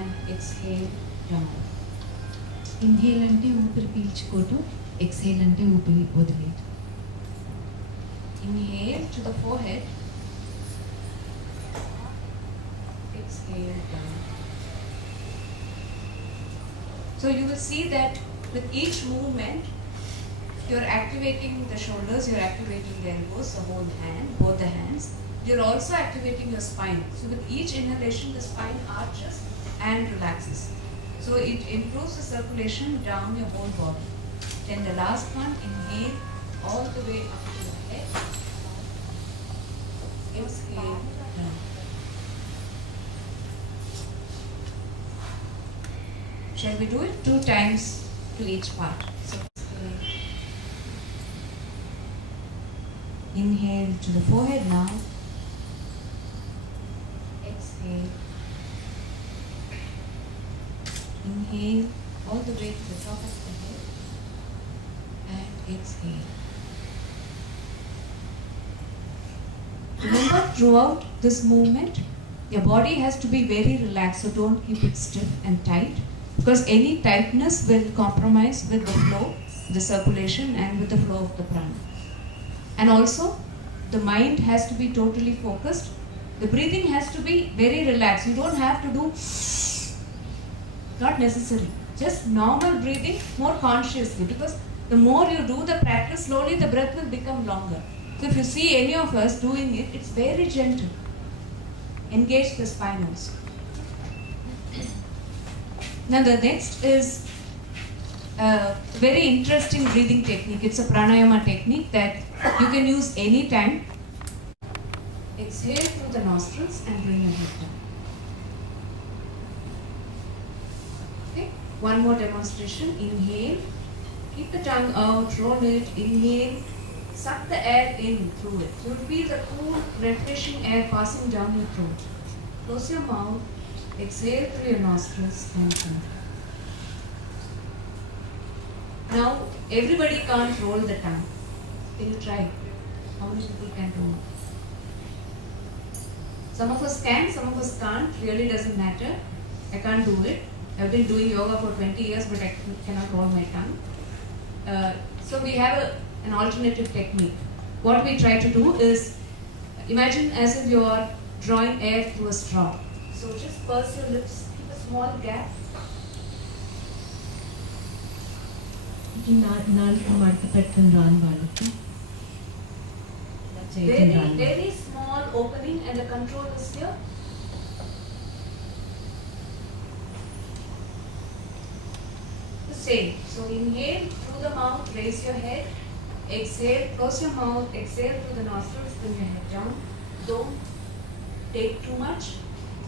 and exhale down. Inhale ante ఊపిరి పీల్చుకోవటం, exhale ante ఊపిరి వదిలేయటం. Inhale to the forehead, exhale down. So you will see that with each movement, you're activating the shoulders, you're activating the elbows, the whole hand, both the hands. You're also activating your spine. So with each inhalation, the spine arches and relaxes. So it improves the circulation down your whole body. Then the last one, inhale all the way up to the head. Exhale down. Shall we do it 2 times to each part? So inhale to the forehead now. Exhale. Inhale all the way to the top of the head. And exhale. Remember, throughout this movement, your body has to be very relaxed, so don't keep it stiff and tight, because any tightness will compromise with the flow, the circulation, and with the flow of the prana. And also, the mind has to be totally focused. The breathing has to be very relaxed. You don't have to do, not necessary. Just normal breathing, more consciously, because the more you do the practice, slowly the breath will become longer. So if you see any of us doing it, it's very gentle. Engage the spine also. Now the next is a very interesting breathing technique. It's a pranayama technique that you can use anytime. Exhale through the nostrils and bring your head down. Okay, one more demonstration. Inhale, keep the tongue out, roll it, inhale, suck the air in through it. You'll feel the cool, refreshing air passing down your throat. Close your mouth, exhale through your nostrils and tongue. Now, everybody can't roll the tongue. Can you try? How many people can roll? Some of us can, some of us can't. Really doesn't matter. I can't do it. I've been doing yoga for 20 years, but I cannot roll my tongue. So we have an alternative technique. What we try to do is, imagine as if you are drawing air through a straw. So just purse your lips, keep a small gap. ఈ నాలుగు మడత పెట్టని రాని వాళ్ళకి Very small opening, and the control is here. The same. So inhale through the mouth, raise your head. Exhale, close your mouth, exhale through the nostrils, bring your head down. Don't take too much.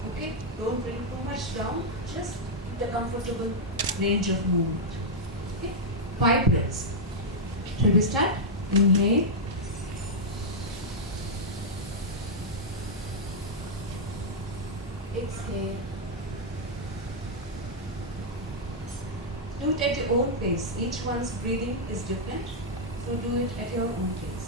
Okay? Don't bring too much down. Just the comfortable range of movement. Okay? 5 breaths. Shall we start? Inhale. Exhale. Do it at your own pace. Each one's breathing is different, so do it at your own pace.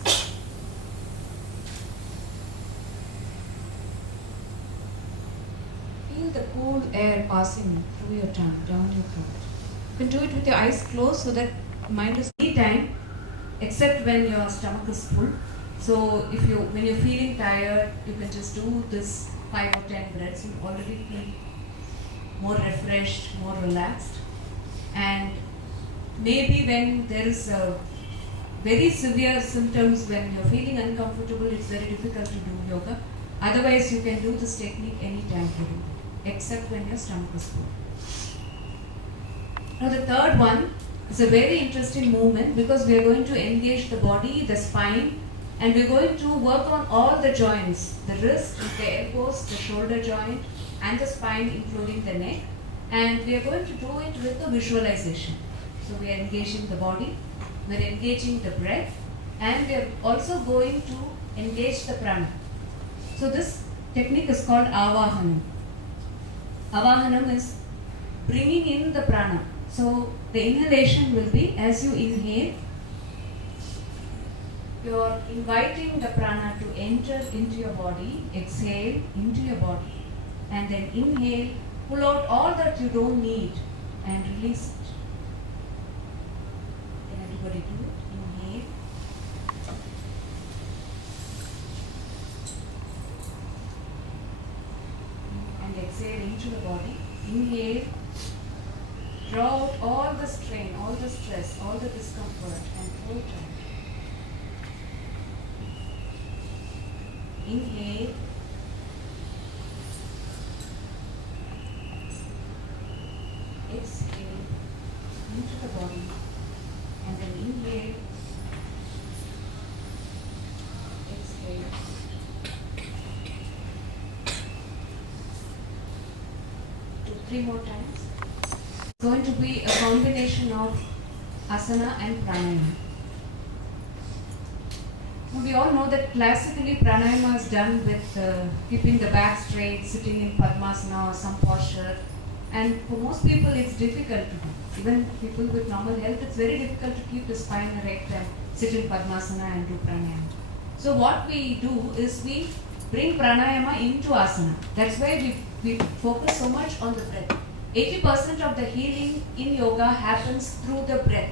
Feel the cool air passing through your tongue, down your throat. You can do it with your eyes closed so that mind is any time, except when your stomach is full. So when you're feeling tired, you can just do this 5 or 10 breaths. You already feel more refreshed, more relaxed. And maybe when there is very severe symptoms, when you're feeling uncomfortable, it's very difficult to do yoga. Otherwise, you can do this technique anytime during the day, except when your stomach is full. Now the third one is a very interesting movement, because we are going to engage the body, the spine, and we're going to work on all the joints, the wrist, the elbows, the shoulder joint, and the spine, including the neck. And we are going to do it with a visualization. So we are engaging the body, we are engaging the breath, and we are also going to engage the prana. So this technique is called Avahanam. Avahanam is bringing in the prana. So the inhalation will be, as you inhale, you are inviting the prana to enter into your body, exhale into your body, and then inhale, Pull out all that you don't need and release it. Can everybody do it? Inhale. And exhale into the body. Inhale. Draw out all the strain, all the stress, all the discomfort and throw it out. Inhale. Exhale into the body. And then inhale. Exhale. Do 3 more times. It's going to be a combination of asana and pranayama. Now, we all know that classically pranayama is done with keeping the back straight, sitting in padmasana or some posture. And for most people it's difficult to do. Even people with normal health, it's very difficult to keep the spine erect and sit in padmasana and do pranayama. So what we do is we bring pranayama into asana. That's why we focus so much on the breath. 80% of the healing in yoga happens through the breath.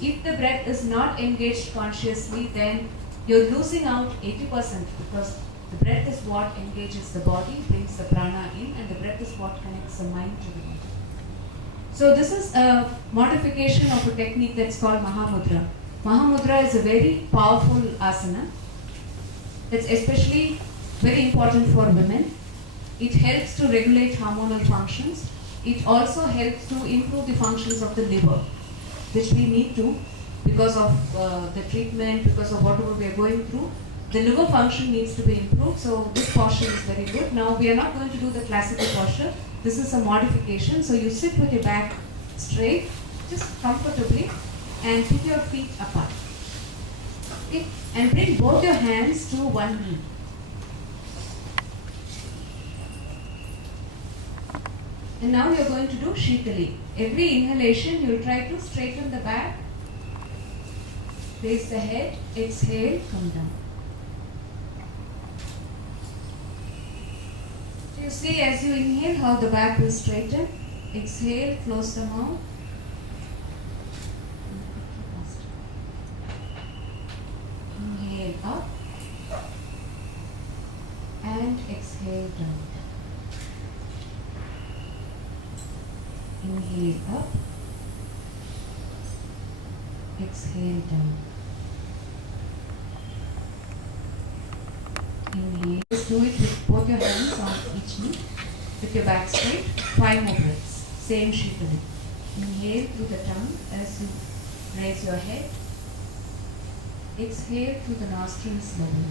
If the breath is not engaged consciously, then you're losing out 80% because the breath is what engages the body, brings the prana in, and the breath is what connects the mind to the body. So this is a modification of a technique that's called Mahamudra. Mahamudra is a very powerful asana. It's especially very important for women. It helps to regulate hormonal functions. It also helps to improve the functions of the liver, which we need to because of the treatment, because of whatever we are going through. The liver function needs to be improved, so this posture is very good. Now we are not going to do the classical posture. This is a modification. So you sit with your back straight, just comfortably, and put your feet apart. Okay? And bring both your hands to one knee. And now we are going to do Shitali. Every inhalation, you will try to straighten the back, raise the head, exhale, come down. So you see as you inhale how the back will straighten. Exhale, close the mouth. Inhale up and exhale down. Inhale up, exhale down. Inhale. Just do it with both your hands on each knee, with your back straight. 5 more breaths. Same Shitali. Inhale through the tongue as you raise your head. Exhale through the nostrils slowly.